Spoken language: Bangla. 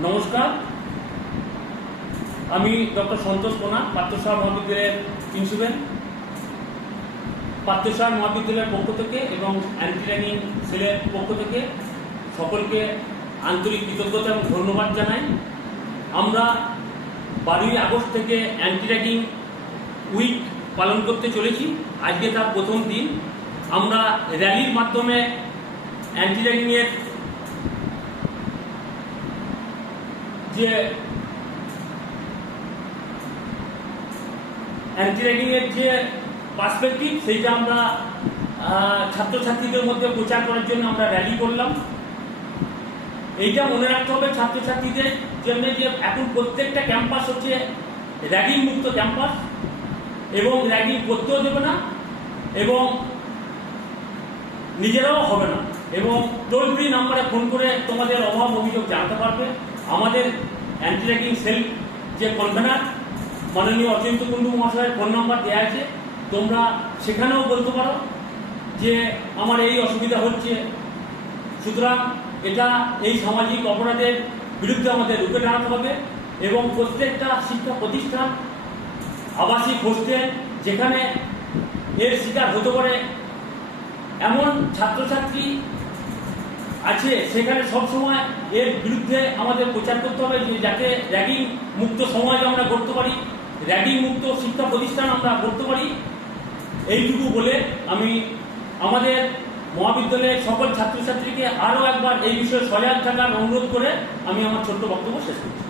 নমস্কার, আমি ডক্টর সন্তোষ কোনা, পাত্রসার মহাবিদ্যালয়ের প্রিন্সিপাল। পাত্রসার মহাবিদ্যালয়ের পক্ষ থেকে এবং অ্যান্টি র্যাগিং সেলের পক্ষ থেকে সকলকে আন্তরিক কৃতজ্ঞতা এবং ধন্যবাদ জানাই। আমরা 12ই আগস্ট থেকে অ্যান্টি র্যাগিং উইক পালন করতে চলেছি। আজকে তার প্রথম দিন। আমরা র্যালির মাধ্যমে অ্যান্টি র্যাগিংয়ের যে পার্সপেক্টিভ সেইটা আমরা ছাত্রছাত্রীদের মধ্যে প্রচার করার জন্য আমরা র্যালি করলাম। এইটা মনে রাখতে হবে ছাত্রছাত্রীদের জন্য যে এখন প্রত্যেকটা ক্যাম্পাস হচ্ছে র্যাগিং মুক্ত ক্যাম্পাস, এবং র্যাগিং করতেও দেবে না এবং নিজেরাও হবে না, এবং টোল ফ্রি নাম্বারে ফোন করে তোমাদের অভাব অভিযোগ জানাতে পারবে। আমাদের অ্যান্টি র্যাগিং সেল যে কনভেনার মাননীয় অচিন্ত কুণ্ডু মহাশয়ের ফোন নাম্বার দেওয়া আছে, তোমরা সেখানেও বলতে পারো যে আমার এই অসুবিধা হচ্ছে। সুতরাং এটা এই সামাজিক অপরাধের বিরুদ্ধে আমাদের রুখে দাঁড়াতে হবে, এবং প্রত্যেকটা শিক্ষা প্রতিষ্ঠান, আবাসিক হোস্টেল যেখানে এর শিকার হতে পারে এমন ছাত্রছাত্রী আছে, সেখানে সবসময় এর বিরুদ্ধে আমাদের প্রচার করতে হবে, যে যাতে র্যাগিং মুক্ত সমাজ আমরা গড়তে পারি, র্যাগিং মুক্ত শিক্ষা প্রতিষ্ঠান আমরা গড়তে পারি। এইটুকু বলে আমি আমাদের মহাবিদ্যালয়ের সকল ছাত্রছাত্রীকে আরও একবার এই বিষয়ে সজাগ থাকার অনুরোধ করে আমি আমার ছোট্ট বক্তব্য শেষ করছি।